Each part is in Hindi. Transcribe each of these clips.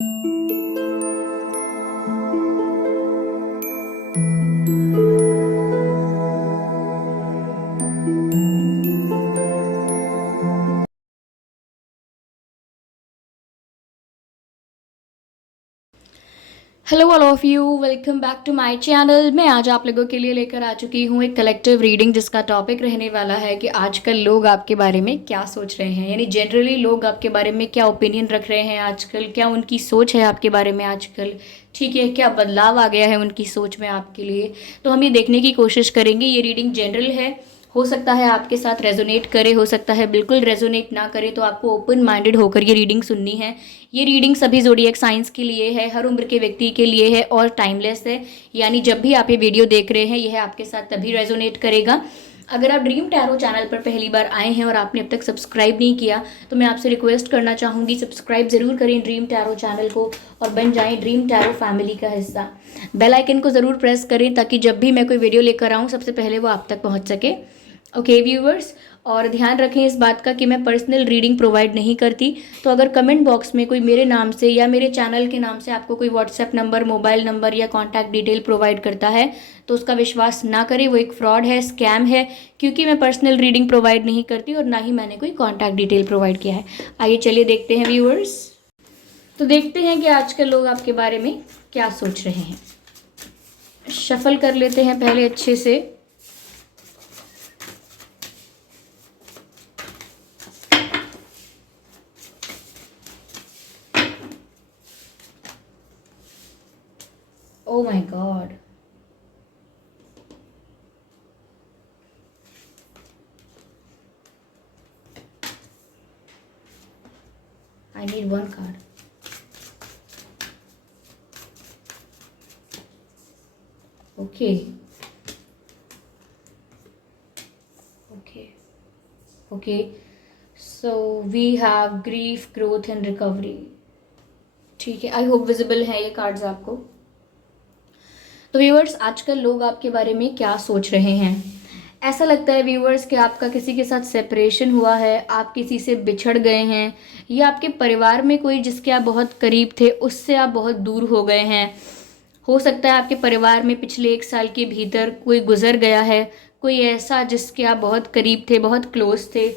Hello all of you, welcome back to my channel. मैं आज आप लोगों के लिए लेकर आ चुकी हूँ एक कलेक्टिव रीडिंग, जिसका टॉपिक रहने वाला है कि आजकल लोग आपके बारे में क्या सोच रहे हैं। यानी जनरली लोग आपके बारे में क्या ओपिनियन रख रहे हैं आजकल, क्या उनकी सोच है आपके बारे में आजकल। ठीक है, क्या बदलाव आ गया है उनकी सोच में आपके लिए। तो हम ये देखने की कोशिश करेंगे। ये रीडिंग जनरल है, हो सकता है आपके साथ रेजोनेट करे, हो सकता है बिल्कुल रेजोनेट ना करे। तो आपको ओपन माइंडेड होकर ये रीडिंग सुननी है। ये रीडिंग सभी ज़ोडिएक साइंस के लिए है, हर उम्र के व्यक्ति के लिए है और टाइमलेस है। यानी जब भी आप ये वीडियो देख रहे हैं, यह आपके साथ तभी रेजोनेट करेगा। अगर आप ड्रीम टैरो चैनल पर पहली बार आए हैं और आपने अब तक सब्सक्राइब नहीं किया, तो मैं आपसे रिक्वेस्ट करना चाहूँगी, सब्सक्राइब ज़रूर करें ड्रीम टैरो चैनल को और बन जाएं ड्रीम टैरो फैमिली का हिस्सा। बेल आइकन को ज़रूर प्रेस करें ताकि जब भी मैं कोई वीडियो लेकर आऊँ, सबसे पहले वो आप तक पहुँच सके। ओके व्यूवर्स, और ध्यान रखें इस बात का कि मैं पर्सनल रीडिंग प्रोवाइड नहीं करती। तो अगर कमेंट बॉक्स में कोई मेरे नाम से या मेरे चैनल के नाम से आपको कोई व्हाट्सएप नंबर, मोबाइल नंबर या कॉन्टैक्ट डिटेल प्रोवाइड करता है, तो उसका विश्वास ना करें। वो एक फ्रॉड है, स्कैम है, क्योंकि मैं पर्सनल रीडिंग प्रोवाइड नहीं करती और ना ही मैंने कोई कॉन्टैक्ट डिटेल प्रोवाइड किया है। आइए चलिए देखते हैं व्यूवर्स। तो देखते हैं कि आजकल लोग आपके बारे में क्या सोच रहे हैं। शफल कर लेते हैं पहले अच्छे से। Oh my God. I need one card. Okay. Okay. Okay. So we have grief, growth and recovery. ठीक है, आई होप विजिबल है ये कार्ड्स आपको। तो व्यूअर्स, आजकल लोग आपके बारे में क्या सोच रहे हैं। ऐसा लगता है व्यूअर्स कि आपका किसी के साथ सेपरेशन हुआ है, आप किसी से बिछड़ गए हैं, या आपके परिवार में कोई जिसके आप बहुत करीब थे उससे आप बहुत दूर हो गए हैं। हो सकता है आपके परिवार में पिछले 1 साल के भीतर कोई गुजर गया है, कोई ऐसा जिसके आप बहुत करीब थे, बहुत क्लोज थे।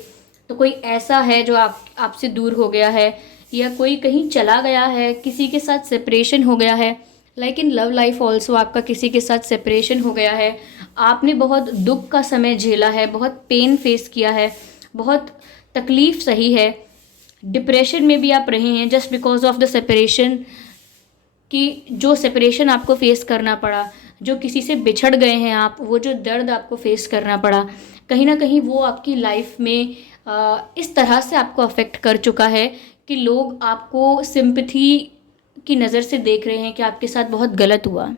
तो कोई ऐसा है जो आपसे दूर हो गया है, या कोई कहीं चला गया है, किसी के साथ सेपरेशन हो गया है। Like in love life also आपका किसी के साथ सेपरेशन हो गया है। आपने बहुत दुख का समय झेला है, बहुत पेन फेस किया है, बहुत तकलीफ सही है। डिप्रेशन में भी आप रहे हैं just because of the separation, कि जो सेपरेशन आपको फेस करना पड़ा, जो किसी से बिछड़ गए हैं आप, वो जो दर्द आपको फेस करना पड़ा, कहीं ना कहीं वो आपकी लाइफ में इस तरह से आपको अफेक्ट कर चुका है कि लोग आपको सिंपैथी की नज़र से देख रहे हैं कि आपके साथ बहुत गलत हुआ,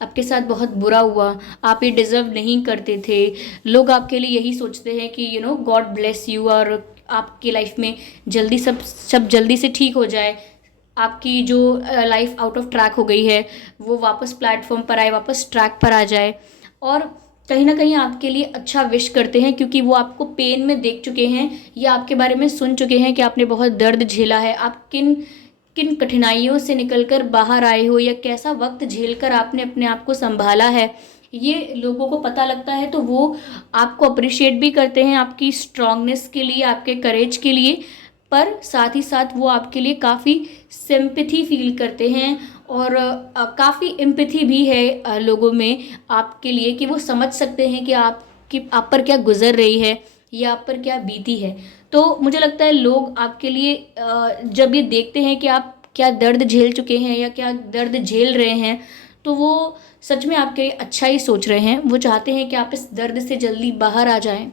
आपके साथ बहुत बुरा हुआ, आप ये डिज़र्व नहीं करते थे। लोग आपके लिए यही सोचते हैं कि गॉड ब्लेस यू, और आपकी लाइफ में जल्दी सब जल्दी से ठीक हो जाए, आपकी जो लाइफ आउट ऑफ ट्रैक हो गई है वो वापस प्लेटफॉर्म पर आए, वापस ट्रैक पर आ जाए। और कहीं ना कहीं आपके लिए अच्छा विश करते हैं, क्योंकि वो आपको पेन में देख चुके हैं या आपके बारे में सुन चुके हैं कि आपने बहुत दर्द झेला है, आप किन किन कठिनाइयों से निकलकर बाहर आए हो, या कैसा वक्त झेलकर आपने अपने आप को संभाला है। ये लोगों को पता लगता है, तो वो आपको अप्रिशिएट भी करते हैं आपकी स्ट्रांगनेस के लिए, आपके करेज के लिए। पर साथ ही साथ वो आपके लिए काफ़ी सिंपैथी फील करते हैं, और काफ़ी एम्पैथी भी है लोगों में आपके लिए, कि वो समझ सकते हैं कि आप पर क्या गुजर रही है या आप पर क्या बीती है। तो मुझे लगता है लोग आपके लिए जब ये देखते हैं कि आप क्या दर्द झेल चुके हैं या क्या दर्द झेल रहे हैं, तो वो सच में आपके लिए अच्छा ही सोच रहे हैं। वो चाहते हैं कि आप इस दर्द से जल्दी बाहर आ जाएं।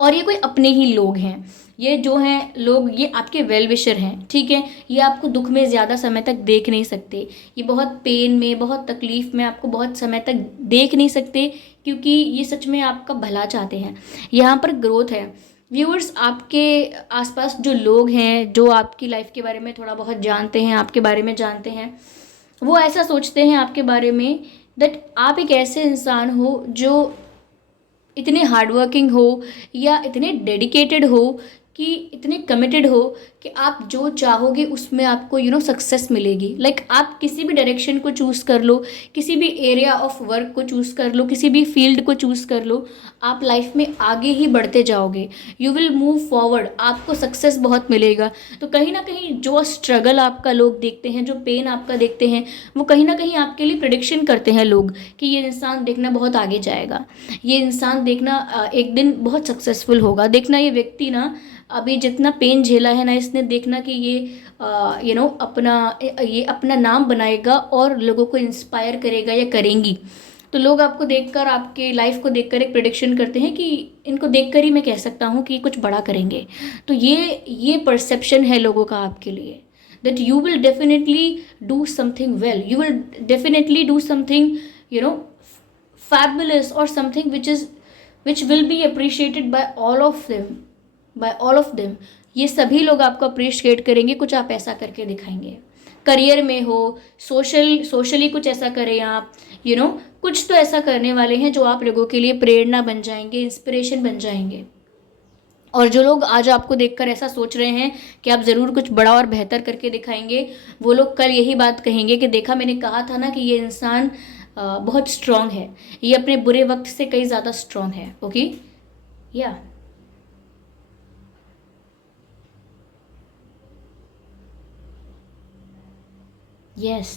और ये कोई अपने ही लोग हैं, ये जो हैं लोग, ये आपके वेल विशर हैं, ठीक है। ये आपको दुख में ज़्यादा समय तक देख नहीं सकते, ये बहुत पेन में, बहुत तकलीफ में आपको बहुत समय तक देख नहीं सकते, क्योंकि ये सच में आपका भला चाहते हैं। यहाँ पर ग्रोथ है। व्यूअर्स, आपके आसपास जो लोग हैं, जो आपकी लाइफ के बारे में थोड़ा बहुत जानते हैं, आपके बारे में जानते हैं, वो ऐसा सोचते हैं आपके बारे में दैट आप एक ऐसे इंसान हो जो इतने हार्डवर्किंग हो या इतने डेडिकेटेड हो कि इतने कमिटेड हो कि आप जो चाहोगे उसमें आपको सक्सेस मिलेगी। लाइक आप किसी भी डायरेक्शन को चूज़ कर लो, किसी भी एरिया ऑफ वर्क को चूज़ कर लो, किसी भी फील्ड को चूज़ कर लो, आप लाइफ में आगे ही बढ़ते जाओगे। यू विल मूव फॉरवर्ड, आपको सक्सेस बहुत मिलेगा। तो कहीं ना कहीं जो स्ट्रगल आपका लोग देखते हैं, जो पेन आपका देखते हैं, वो कहीं ना कहीं आपके लिए प्रिडिक्शन करते हैं लोग कि ये इंसान देखना बहुत आगे जाएगा, ये इंसान देखना एक दिन बहुत सक्सेसफुल होगा, देखना ये व्यक्ति ना अभी जितना पेन झेला है ना इसने, देखना कि ये अपना नाम बनाएगा और लोगों को इंस्पायर करेगा या करेंगी। तो लोग आपको देखकर, आपके लाइफ को देखकर एक प्रिडिक्शन करते हैं कि इनको देखकर ही मैं कह सकता हूँ कि कुछ बड़ा करेंगे। तो ये परसेप्शन है लोगों का आपके लिए, that you will definitely do something well, you will definitely do something fabulous or something which will be appreciated by all of them। ये सभी लोग आपको अप्रिशिएट करेंगे, कुछ आप ऐसा करके दिखाएंगे। करियर में हो, सोशली कुछ ऐसा करें आप, कुछ तो ऐसा करने वाले हैं जो आप लोगों के लिए प्रेरणा बन जाएंगे, इंस्पिरेशन बन जाएंगे। और जो लोग आज आपको देखकर ऐसा सोच रहे हैं कि आप ज़रूर कुछ बड़ा और बेहतर करके दिखाएंगे, वो लोग कल यही बात कहेंगे कि देखा, मैंने कहा था ना कि ये इंसान बहुत स्ट्रांग है, ये अपने बुरे वक्त से कई ज़्यादा स्ट्रांग है। ओके, या yes,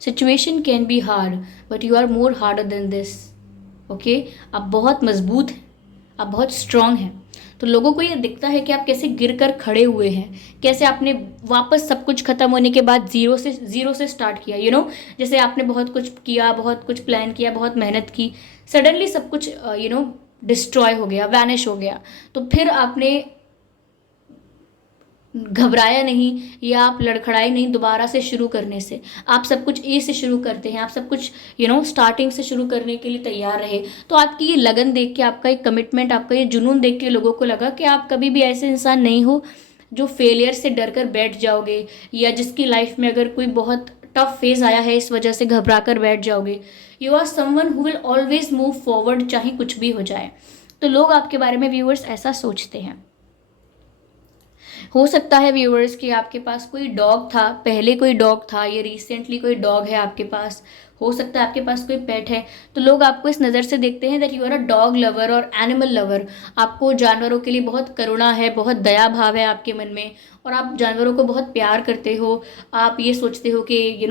situation can be hard but you are more harder than this. Okay, आप बहुत मजबूत हैं, आप बहुत स्ट्रांग हैं। तो लोगों को ये दिखता है कि आप कैसे गिरकर खड़े हुए हैं, कैसे आपने वापस सब कुछ खत्म होने के बाद ज़ीरो से स्टार्ट किया। जैसे आपने बहुत कुछ किया, बहुत कुछ प्लान किया, बहुत मेहनत की, सडनली सब कुछ डिस्ट्रॉय हो गया, वैनिश हो गया। तो फिर आपने घबराया नहीं या आप लड़खड़ाए नहीं दोबारा से शुरू करने से। आप सब कुछ ए से शुरू करते हैं, आप सब कुछ स्टार्टिंग से शुरू करने के लिए तैयार रहे। तो आपकी ये लगन देख के, आपका एक कमिटमेंट, आपका ये जुनून देख के लोगों को लगा कि आप कभी भी ऐसे इंसान नहीं हो जो फेलियर से डर कर बैठ जाओगे, या जिसकी लाइफ में अगर कोई बहुत टफ फेज आया है इस वजह से घबरा कर बैठ जाओगे। You are someone who will always move forward, चाहे कुछ भी हो जाए। तो लोग आपके बारे में, व्यूअर्स, ऐसा सोचते हैं। हो सकता है व्यूअर्स कि आपके पास कोई डॉग था, पहले कोई डॉग था, ये रिसेंटली कोई डॉग है आपके पास, हो सकता है आपके पास कोई पेट है। तो लोग आपको इस नज़र से देखते हैं that you are a dog lover और एनिमल लवर। आपको जानवरों के लिए बहुत करुणा है, बहुत दया भाव है आपके मन में, और आप जानवरों को बहुत प्यार करते हो। आप ये सोचते हो कि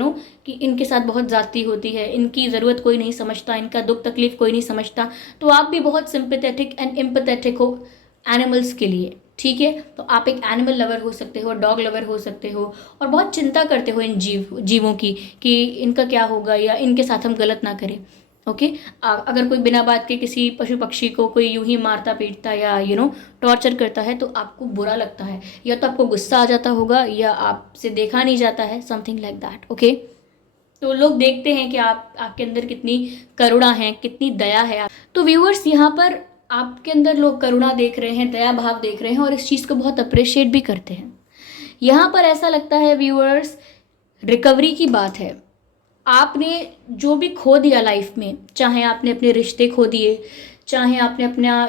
कि इनके साथ बहुत ज़्यादती होती है, इनकी ज़रूरत कोई नहीं समझता, इनका दुख तकलीफ कोई नहीं समझता। तो आप भी बहुत सिंपैथेटिक एंड एम्पैथेटिक हो एनिमल्स के लिए। ठीक है, तो आप एक एनिमल लवर हो सकते हो, डॉग लवर हो सकते हो, और बहुत चिंता करते हो इन जीवों की कि इनका क्या होगा या इनके साथ हम गलत ना करें। ओके, अगर कोई बिना बात के किसी पशु पक्षी को कोई यूं ही मारता पीटता या टॉर्चर करता है तो आपको बुरा लगता है, या तो आपको गुस्सा आ जाता होगा या आपसे देखा नहीं जाता है, समथिंग लाइक दैट। ओके, तो लोग देखते हैं कि आपके अंदर कितनी करुणा है, कितनी दया है। तो व्यूअर्स, यहाँ पर आपके अंदर लोग करुणा देख रहे हैं, दया भाव देख रहे हैं, और इस चीज़ को बहुत अप्रिशिएट भी करते हैं। यहाँ पर ऐसा लगता है व्यूअर्स, रिकवरी की बात है। आपने जो भी खो दिया लाइफ में, चाहे आपने अपने रिश्ते खो दिए, चाहे आपने अपना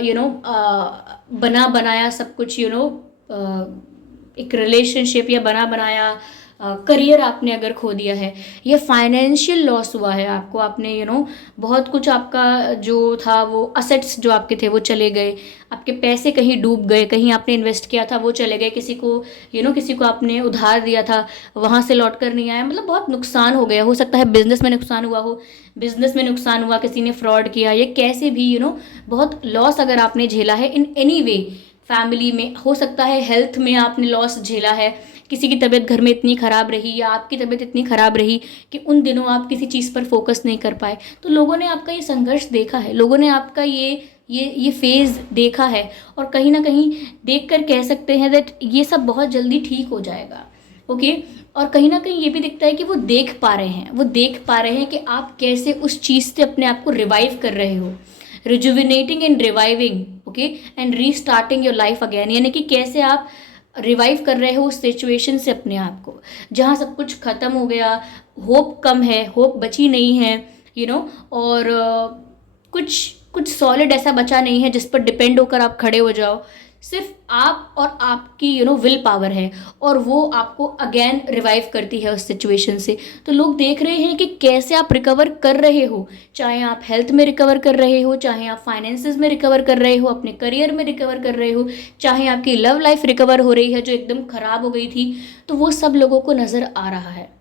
बना बनाया सब कुछ एक रिलेशनशिप या बना बनाया करियर आपने अगर खो दिया है, या फाइनेंशियल लॉस हुआ है आपको, आपने बहुत कुछ आपका जो था वो असेट्स जो आपके थे वो चले गए, आपके पैसे कहीं डूब गए, कहीं आपने इन्वेस्ट किया था वो चले गए, किसी को किसी को आपने उधार दिया था वहाँ से लौट कर नहीं आया, मतलब बहुत नुकसान हो गया। हो सकता है बिजनेस में नुकसान हुआ हो, किसी ने फ्रॉड किया, या कैसे भी बहुत लॉस अगर आपने झेला है इन एनी वे, फैमिली में हो सकता है, हेल्थ में आपने लॉस झेला है, किसी की तबीयत घर में इतनी ख़राब रही या आपकी तबीयत इतनी ख़राब रही कि उन दिनों आप किसी चीज़ पर फोकस नहीं कर पाए। तो लोगों ने आपका ये संघर्ष देखा है, लोगों ने आपका ये फेज़ देखा है, और कहीं ना कहीं देख कर कह सकते हैं दैट ये सब बहुत जल्दी ठीक हो जाएगा। ओके, और कहीं ना कहीं ये भी दिखता है कि वो देख पा रहे हैं कि आप कैसे उस चीज़ से अपने आप को रिवाइव कर रहे हो, rejuvenating and reviving, okay, and restarting your life again, यानी कि कैसे आप रिवाइव कर रहे हो उस सिचुएशन से अपने आप को जहाँ सब कुछ ख़त्म हो गया, होप कम है, होप बची नहीं है, और कुछ सॉलिड ऐसा बचा नहीं है जिस पर डिपेंड होकर आप खड़े हो जाओ। सिर्फ आप और आपकी विल पावर है, और वो आपको अगेन रिवाइव करती है उस सिचुएशन से। तो लोग देख रहे हैं कि कैसे आप रिकवर कर रहे हो, चाहे आप हेल्थ में रिकवर कर रहे हो, चाहे आप फाइनेंसेस में रिकवर कर रहे हो, अपने करियर में रिकवर कर रहे हो, चाहे आपकी लव लाइफ रिकवर हो रही है जो एकदम खराब हो गई थी, तो वो सब लोगों को नज़र आ रहा है।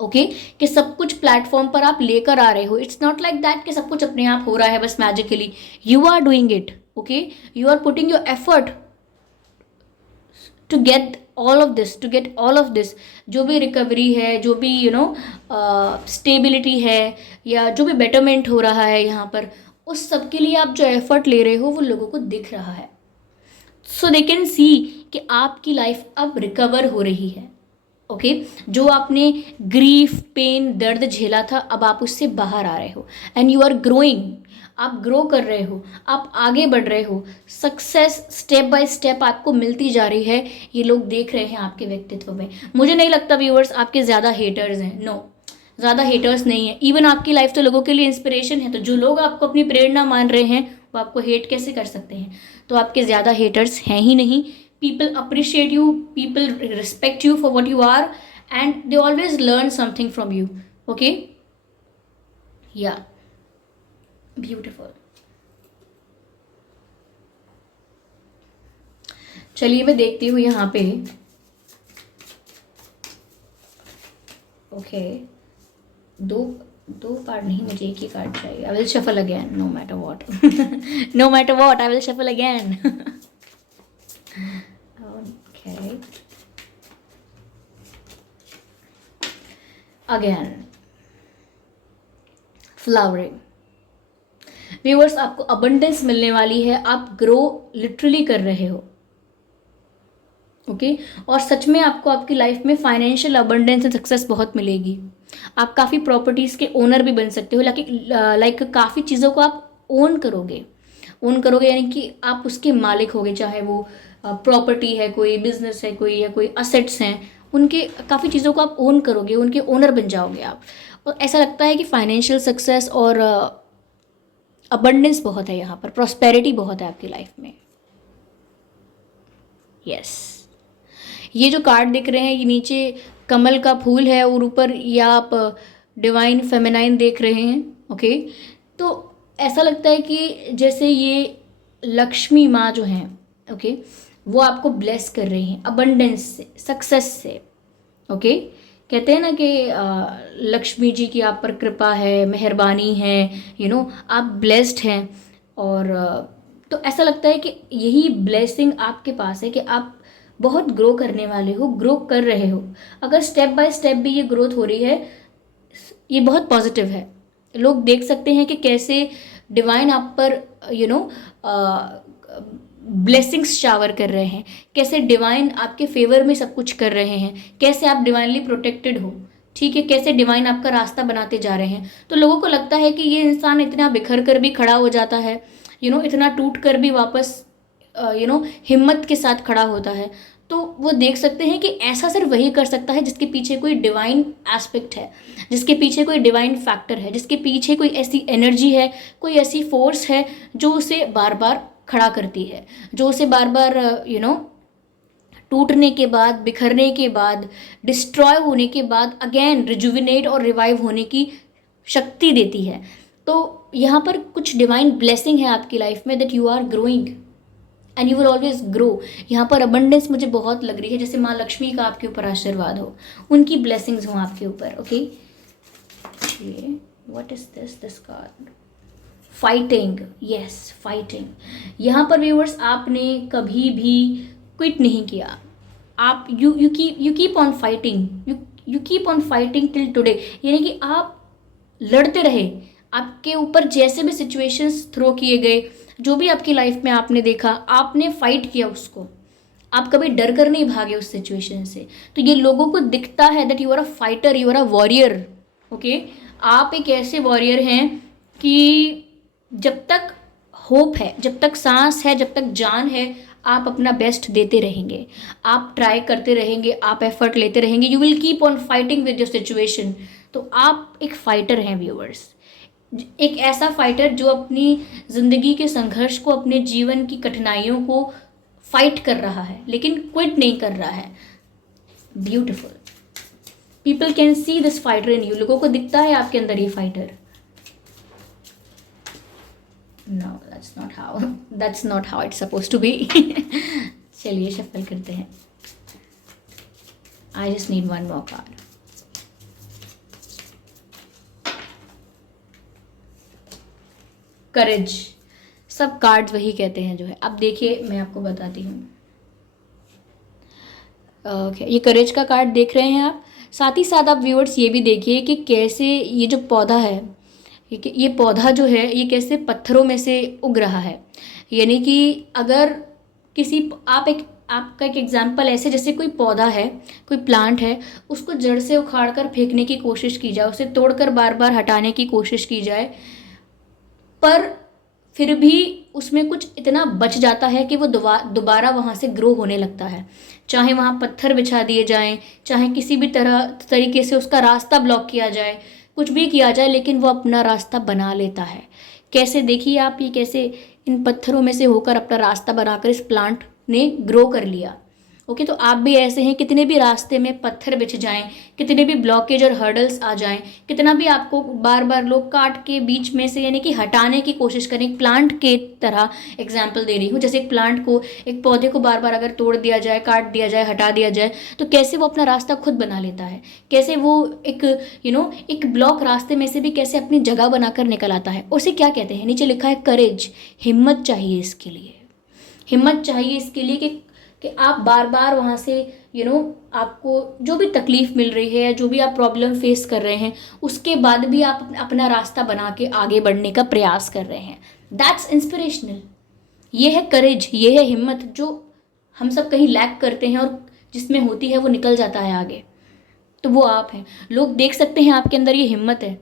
ओके कि सब कुछ प्लेटफॉर्म पर आप लेकर आ रहे हो। इट्स नॉट लाइक दैट कि सब कुछ अपने आप हो रहा है बस magically. You are doing it, okay, you are putting your effort to get all of this. जो भी रिकवरी है, जो भी स्टेबिलिटी है, या जो भी बेटरमेंट हो रहा है यहाँ पर, उस सब के लिए आप जो एफर्ट ले रहे हो वो लोगों को दिख रहा है। सो दे कैन सी कि आपकी लाइफ अब रिकवर हो रही है। ओके जो आपने ग्रीफ, पेन, दर्द झेला था, अब आप उससे बाहर आ रहे हो एंड यू आर ग्रोइंग। आप ग्रो कर रहे हो, आप आगे बढ़ रहे हो, सक्सेस स्टेप बाय स्टेप आपको मिलती जा रही है। ये लोग देख रहे हैं आपके व्यक्तित्व में। मुझे नहीं लगता व्यूअर्स आपके ज़्यादा हेटर्स हैं, नो, ज़्यादा हेटर्स नहीं है। इवन आपकी लाइफ तो लोगों के लिए इंस्पिरेशन है, तो जो लोग आपको अपनी प्रेरणा मान रहे हैं वो आपको हेट कैसे कर सकते हैं? तो आपके ज़्यादा हेटर्स हैं ही नहीं। People appreciate you, people respect you for what you are, and they always learn something from you. Okay, yeah, beautiful. चलिए मैं देखती हूँ यहाँ पे। ओके दो कार्ड नहीं, मुझे एक ही कार्ड चाहिए। I will shuffle again no matter what. No matter what I will shuffle again. Okay. Again, flowering. Viewers आपको अबंडेंस मिलने वाली है, आप ग्रो लिटरली कर रहे हो। ओके और सच में आपको आपकी लाइफ में फाइनेंशियल अबंडेंस एंड सक्सेस बहुत मिलेगी। आप काफ़ी प्रॉपर्टीज़ के ओनर भी बन सकते हो, लाइक काफ़ी चीज़ों को आप ओन करोगे यानी कि आप उसके मालिक होगे, चाहे वो प्रॉपर्टी है, कोई बिजनेस है, कोई या कोई असेट्स हैं, उनके काफ़ी चीज़ों को आप ओन करोगे, उनके ओनर बन जाओगे आप। और ऐसा लगता है कि फाइनेंशियल सक्सेस और अबंडेंस बहुत है यहाँ पर, प्रॉस्पेरिटी बहुत है आपकी लाइफ में। यस ये जो कार्ड दिख रहे हैं, ये नीचे कमल का फूल है और ऊपर या आप डिवाइन फेमिनाइन देख रहे हैं। ओके तो ऐसा लगता है कि जैसे ये लक्ष्मी माँ जो हैं, ओके वो आपको ब्लेस कर रही हैं अबंडेंस से, सक्सेस से। ओके कहते हैं ना कि लक्ष्मी जी की आप पर कृपा है, मेहरबानी है, आप ब्लेस्ड हैं। और तो ऐसा लगता है कि यही ब्लेसिंग आपके पास है कि आप बहुत ग्रो करने वाले हो, ग्रो कर रहे हो। अगर स्टेप बाय स्टेप भी ये ग्रोथ हो रही है, ये बहुत पॉजिटिव है। लोग देख सकते हैं कि कैसे डिवाइन आप पर ब्लेसिंग्स शावर कर रहे हैं, कैसे डिवाइन आपके फेवर में सब कुछ कर रहे हैं, कैसे आप डिवाइनली प्रोटेक्टेड हो। ठीक है, कैसे डिवाइन आपका रास्ता बनाते जा रहे हैं। तो लोगों को लगता है कि ये इंसान इतना बिखर कर भी खड़ा हो जाता है, इतना टूट कर भी वापस हिम्मत के साथ खड़ा होता है। तो वो देख सकते हैं कि ऐसा सिर्फ वही कर सकता है जिसके पीछे कोई डिवाइन एस्पेक्ट है, जिसके पीछे कोई डिवाइन फैक्टर है, जिसके पीछे कोई ऐसी एनर्जी है, कोई ऐसी फोर्स है जो उसे बार बार खड़ा करती है, जो उसे बार बार टूटने के बाद, बिखरने के बाद, डिस्ट्रॉय होने के बाद अगेन रिजुविनेट और रिवाइव होने की शक्ति देती है। तो यहाँ पर कुछ डिवाइन ब्लेसिंग है आपकी लाइफ में, that you are growing and you will always grow. यहाँ पर अबंडेंस मुझे बहुत लग रही है, जैसे माँ लक्ष्मी का आपके ऊपर आशीर्वाद हो, उनकी ब्लेसिंग्स हो आपके ऊपर। Okay what is this card? Fighting, yes fighting. यहाँ पर व्यूअर्स आपने कभी भी क्विट नहीं किया। आप you keep on fighting, you keep on fighting till today, यानी कि आप लड़ते रहे। आपके ऊपर जैसे भी सिचुएशंस थ्रो किए गए, जो भी आपकी लाइफ में आपने देखा, आपने फाइट किया उसको। आप कभी डर कर नहीं भागे उस सिचुएशन से। तो ये लोगों को दिखता है that you are a fighter, you are a warrior. Okay आप एक ऐसे वॉरियर हैं कि जब तक होप है, जब तक सांस है, जब तक जान है, आप अपना बेस्ट देते रहेंगे, आप ट्राई करते रहेंगे, आप एफर्ट लेते रहेंगे। You will keep on fighting with your situation. तो आप एक फाइटर हैं व्यूअर्स। एक ऐसा फाइटर जो अपनी ज़िंदगी के संघर्ष को, अपने जीवन की कठिनाइयों को फाइट कर रहा है लेकिन क्विट नहीं कर रहा है। Beautiful. People can see this fighter in you. लोगों को दिखता है आपके अंदर ये fighter. No, that's not how it's suppose to be. चलिए शफल करते हैं। I just need one more card. Courage. सब कार्ड्स वही कहते हैं जो है। अब देखिए मैं आपको बताती हूँ। ओके, ये करेज का कार्ड देख रहे हैं आप। साथ ही साथ आप व्यूअर्स ये भी देखिए कि कैसे ये जो पौधा है, ये पौधा जो है ये कैसे पत्थरों में से उग रहा है। यानी कि अगर किसी आपका एक एग्जाम्पल ऐसे, जैसे कोई पौधा है, कोई प्लांट है, उसको जड़ से उखाड़ कर फेंकने की कोशिश की जाए, उसे तोड़कर बार बार हटाने की कोशिश की जाए, पर फिर भी उसमें कुछ इतना बच जाता है कि वो दोबारा वहाँ से ग्रो होने लगता है। चाहे वहाँ पत्थर बिछा दिए जाएं, चाहे किसी भी तरीके से उसका रास्ता ब्लॉक किया जाए, कुछ भी किया जाए, लेकिन वो अपना रास्ता बना लेता है। कैसे, देखिए आप, ये कैसे इन पत्थरों में से होकर अपना रास्ता बनाकर इस प्लांट ने ग्रो कर लिया। ओके, तो आप भी ऐसे हैं। कितने भी रास्ते में पत्थर बिछ जाएं, कितने भी ब्लॉकेज और हर्डल्स आ जाएं, कितना भी आपको बार बार लोग काट के बीच में से यानी कि हटाने की कोशिश करें, एक प्लांट के तरह एग्जाम्पल दे रही हूँ। जैसे एक प्लांट को, एक पौधे को बार बार अगर तोड़ दिया जाए, काट दिया जाए, हटा दिया जाए, तो कैसे वो अपना रास्ता खुद बना लेता है, कैसे वो एक एक ब्लॉक रास्ते में से भी कैसे अपनी जगह बनाकर निकल आता है। उसे क्या कहते हैं, नीचे लिखा है करेज। हिम्मत चाहिए इसके लिए, हिम्मत चाहिए इसके लिए कि आप बार बार वहाँ से आपको जो भी तकलीफ मिल रही है, जो भी आप प्रॉब्लम फेस कर रहे हैं, उसके बाद भी आप अपना रास्ता बना के आगे बढ़ने का प्रयास कर रहे हैं। That's inspirational. ये है करेज, ये है हिम्मत, जो हम सब कहीं लैक करते हैं और जिसमें होती है वो निकल जाता है आगे। तो वो आप हैं। लोग देख सकते हैं आपके अंदर ये हिम्मत है।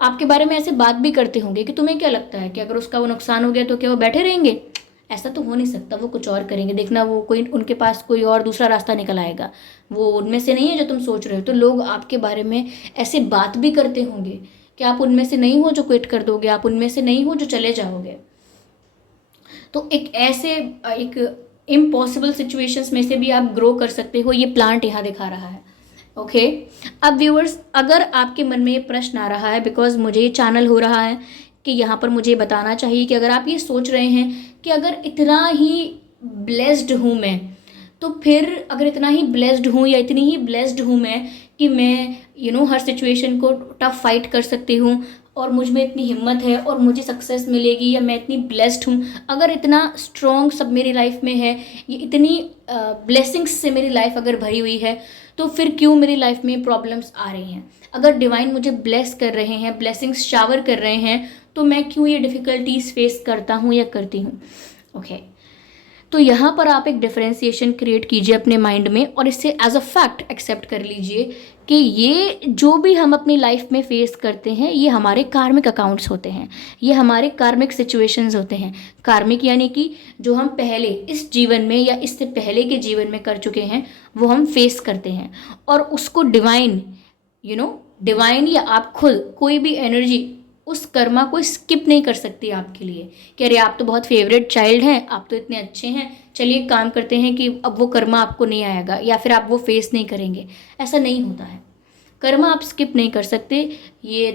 आपके बारे में ऐसे बात भी करते होंगे कि तुम्हें क्या लगता है कि अगर उसका वो नुकसान हो गया तो क्या वो बैठे रहेंगे? ऐसा तो हो नहीं सकता, वो कुछ और करेंगे, देखना वो कोई उनके पास कोई और दूसरा रास्ता निकल आएगा, वो उनमें से नहीं है जो तुम सोच रहे हो। तो लोग आपके बारे में ऐसे बात भी करते होंगे कि आप उनमें से नहीं हो जो क्विट कर दोगे, आप उनमें से नहीं हो जो चले जाओगे। तो एक इम्पॉसिबल सिचुएशंस में से भी आप ग्रो कर सकते हो, ये प्लांट यहाँ दिखा रहा है। ओके, अब व्यूअर्स, अगर आपके मन में ये प्रश्न आ रहा है, बिकॉज मुझे ये चैनल हो रहा है कि यहाँ पर मुझे बताना चाहिए कि अगर आप ये सोच रहे हैं कि अगर इतना ही ब्लेस्ड हूँ मैं, तो फिर अगर इतना ही ब्लेस्ड हूँ या इतनी ही ब्लेस्ड हूँ मैं कि मैं हर सिचुएशन को टफ फाइट कर सकती हूँ और मुझ में इतनी हिम्मत है और मुझे सक्सेस मिलेगी, या मैं इतनी ब्लेस्ड हूँ, अगर इतना स्ट्रॉन्ग सब मेरी लाइफ में है, ये इतनी ब्लेसिंग्स से मेरी लाइफ अगर भरी हुई है, तो फिर क्यों मेरी लाइफ में प्रॉब्लम्स आ रही हैं? अगर डिवाइन मुझे ब्लेस कर रहे हैं, ब्लेसिंग्स शावर कर रहे हैं, तो मैं क्यों ये डिफ़िकल्टीज फेस करता हूँ या करती हूँ? ओके, तो यहाँ पर आप एक डिफरेंशिएशन क्रिएट कीजिए अपने माइंड में और इससे एज अ फैक्ट एक्सेप्ट कर लीजिए कि ये जो भी हम अपनी लाइफ में फेस करते हैं, ये हमारे कार्मिक अकाउंट्स होते हैं, ये हमारे कार्मिक सिचुएशंस होते हैं। कार्मिक यानी कि जो हम पहले इस जीवन में या इससे पहले के जीवन में कर चुके हैं, वो हम फेस करते हैं, और उसको डिवाइन या आप खुद, कोई भी एनर्जी उस कर्मा को स्किप नहीं कर सकती आपके लिए कि अरे आप तो बहुत फेवरेट चाइल्ड हैं, आप तो इतने अच्छे हैं, चलिए काम करते हैं कि अब वो कर्मा आपको नहीं आएगा या फिर आप वो फेस नहीं करेंगे। ऐसा नहीं होता है। कर्मा आप स्किप नहीं कर सकते, ये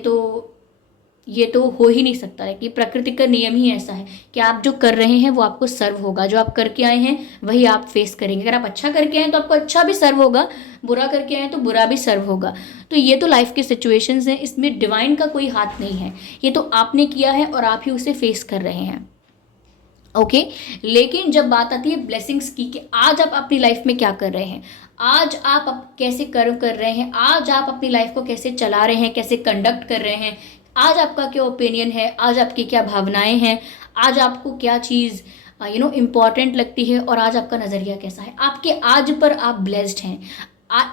तो हो ही नहीं सकता है कि प्रकृति का नियम ही ऐसा है कि आप जो कर रहे हैं वो आपको सर्व होगा, जो आप करके आए हैं वही आप फेस करेंगे। अगर आप अच्छा करके आए तो आपको अच्छा भी सर्व होगा, बुरा करके आए तो बुरा भी सर्व होगा। तो ये तो लाइफ की सिचुएशंस हैं, इसमें डिवाइन का कोई हाथ नहीं है, ये तो आपने किया है और आप ही उसे फेस कर रहे हैं। ओके, लेकिन जब बात आती है ब्लेसिंग्स की कि आज आप अपनी लाइफ में क्या कर रहे हैं, आज आप कैसे कर्म कर रहे हैं, आज आप अपनी लाइफ को कैसे चला रहे हैं, कैसे कंडक्ट कर रहे हैं, आज आपका क्या ओपिनियन है, आज आपकी क्या भावनाएं हैं, आज आपको क्या चीज़ इम्पॉर्टेंट लगती है और आज आपका नज़रिया कैसा है, आपके आज पर आप ब्लेस्ड हैं।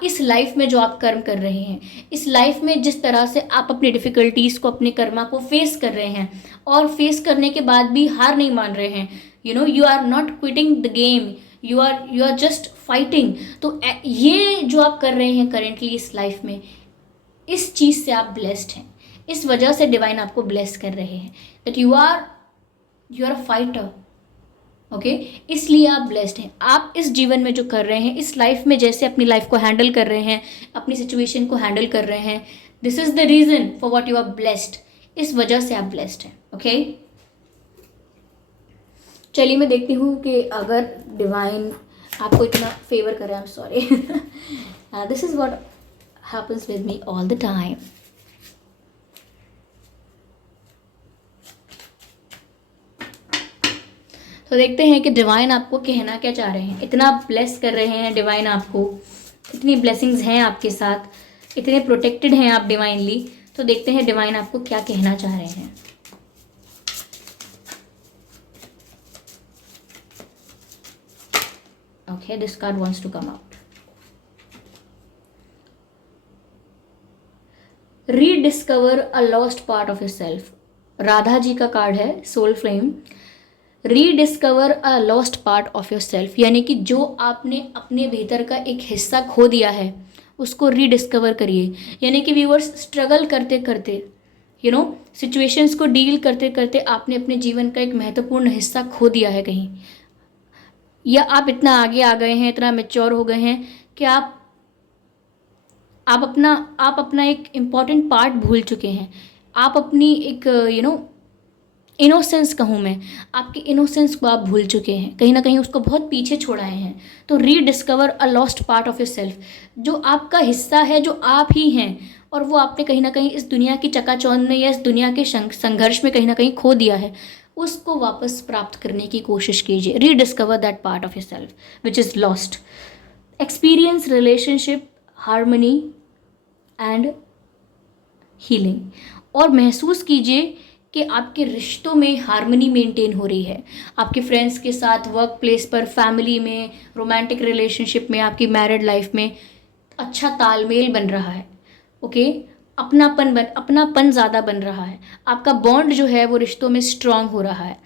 इस लाइफ में जो आप कर्म कर रहे हैं, इस लाइफ में जिस तरह से आप अपनी डिफ़िकल्टीज़ को, अपने कर्मा को फेस कर रहे हैं और फेस करने के बाद भी हार नहीं मान रहे हैं, you are not quitting the game, you are just fighting. तो ये जो आप कर रहे हैं करेंटली इस लाइफ में, इस चीज़ से आप ब्लेस्ड हैं, इस वजह से डिवाइन आपको ब्लेस कर रहे हैं that you are a fighter. Okay, इसलिए आप ब्लेस्ड हैं। आप इस जीवन में जो कर रहे हैं, इस लाइफ में जैसे अपनी लाइफ को हैंडल कर रहे हैं, अपनी सिचुएशन को हैंडल कर रहे हैं, this is the reason for what you are blessed. इस वजह से आप ब्लेस्ड हैं। ओके, चलिए मैं देखती हूँ कि अगर डिवाइन आपको इतना फेवर करे। I am sorry, this is what happens with me all the time. तो देखते हैं कि डिवाइन आपको कहना क्या चाह रहे हैं। इतना ब्लेस कर रहे हैं डिवाइन आपको, इतनी ब्लेसिंग्स हैं आपके साथ, इतने प्रोटेक्टेड हैं आप डिवाइनली। तो देखते हैं डिवाइन आपको क्या कहना चाह रहे हैं। Okay, this card wants to come out. Rediscover a lost part of yourself. Radha ji का कार्ड है, soul flame. Rediscover a lost part of yourself, यानी कि जो आपने अपने भीतर का एक हिस्सा खो दिया है उसको रीडिस्कवर करिए। यानी कि व्यूअर्स, स्ट्रगल करते करते सिचुएशंस को डील करते करते आपने अपने जीवन का एक महत्वपूर्ण हिस्सा खो दिया है कहीं, या आप इतना आगे आ गए हैं, इतना मैच्योर हो गए हैं कि आप अपना एक इम्पॉर्टेंट पार्ट भूल चुके हैं। आप अपनी एक इनोसेंस कहूँ मैं, आपकी इनोसेंस को आप भूल चुके हैं, कहीं ना कहीं उसको बहुत पीछे छोड़ाए हैं। तो rediscover a lost part of your self, जो आपका हिस्सा है, जो आप ही हैं, और वो आपने कहीं ना कहीं इस दुनिया की चकाचौंध में या इस दुनिया के संघर्ष में कहीं ना कहीं खो दिया है, उसको वापस प्राप्त करने की कोशिश कीजिए। Rediscover that part of your self which is lost. Experience relationship harmony and healing, और महसूस कीजिए कि आपके रिश्तों में हार्मनी मेंटेन हो रही है। आपके फ्रेंड्स के साथ, वर्क प्लेस पर, फैमिली में, रोमांटिक रिलेशनशिप में, आपकी मैरिड लाइफ में अच्छा तालमेल बन रहा है। ओके, अपनापन ज़्यादा बन रहा है। आपका बॉन्ड जो है वो रिश्तों में स्ट्रांग हो रहा है।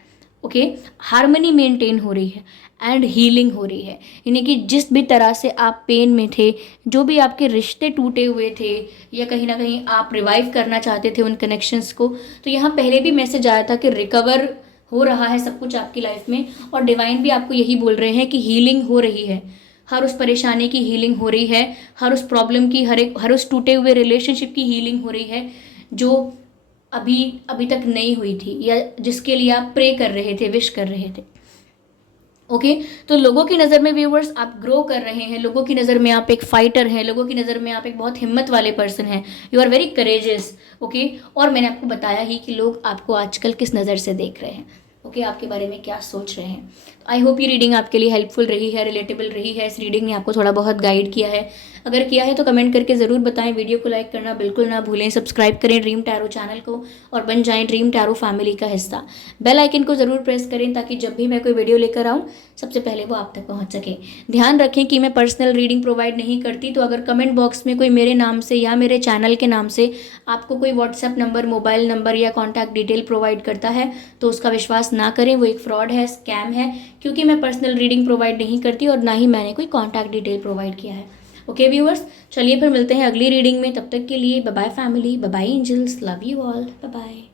ओके, हार्मनी मेंटेन हो रही है एंड हीलिंग हो रही है। यानी कि जिस भी तरह से आप पेन में थे, जो भी आपके रिश्ते टूटे हुए थे, या कहीं ना कहीं आप रिवाइव करना चाहते थे उन कनेक्शंस को, तो यहाँ पहले भी मैसेज आया था कि रिकवर हो रहा है सब कुछ आपकी लाइफ में। और डिवाइन भी आपको यही बोल रहे हैं कि हीलिंग हो रही है, हर उस परेशानी की हीलिंग हो रही है, हर उस प्रॉब्लम की, हर उस टूटे हुए रिलेशनशिप की हीलिंग हो रही है जो अभी तक नहीं हुई थी, या जिसके लिए आप प्रे कर रहे थे, विश कर रहे थे। ओके, तो लोगों की नज़र में व्यूवर्स आप ग्रो कर रहे हैं, लोगों की नज़र में आप एक फाइटर हैं, लोगों की नज़र में आप एक बहुत हिम्मत वाले पर्सन हैं। You are very courageous. Okay, और मैंने आपको बताया ही कि लोग आपको आजकल किस नज़र से देख रहे हैं। ओके, आपके बारे में क्या सोच रहे हैं। आई होप ये रीडिंग आपके लिए हेल्पफुल रही है, रिलेटेबल रही है। इस रीडिंग ने आपको थोड़ा बहुत गाइड किया है। अगर किया है तो कमेंट करके ज़रूर बताएं। वीडियो को लाइक करना बिल्कुल ना भूलें। सब्सक्राइब करें ड्रीम टैरो चैनल को और बन जाएं ड्रीम टैरो फैमिली का हिस्सा। बेल आइकन को ज़रूर प्रेस करें ताकि जब भी मैं कोई वीडियो लेकर आऊँ सबसे पहले वो आप तक पहुँच सके। ध्यान रखें कि मैं पर्सनल रीडिंग प्रोवाइड नहीं करती, तो अगर कमेंट बॉक्स में कोई मेरे नाम से या मेरे चैनल के नाम से आपको कोई व्हाट्सएप नंबर, मोबाइल नंबर या कॉन्टैक्ट डिटेल प्रोवाइड करता है तो उसका विश्वास ना करें। वो एक फ्रॉड है, स्कैम है, क्योंकि मैं पर्सनल रीडिंग प्रोवाइड नहीं करती और ना ही मैंने कोई कॉन्टैक्ट डिटेल प्रोवाइड किया है। ओके व्यूअर्स, चलिए फिर मिलते हैं अगली रीडिंग में। तब तक के लिए bye bye family, bye bye angels, love you all, bye bye.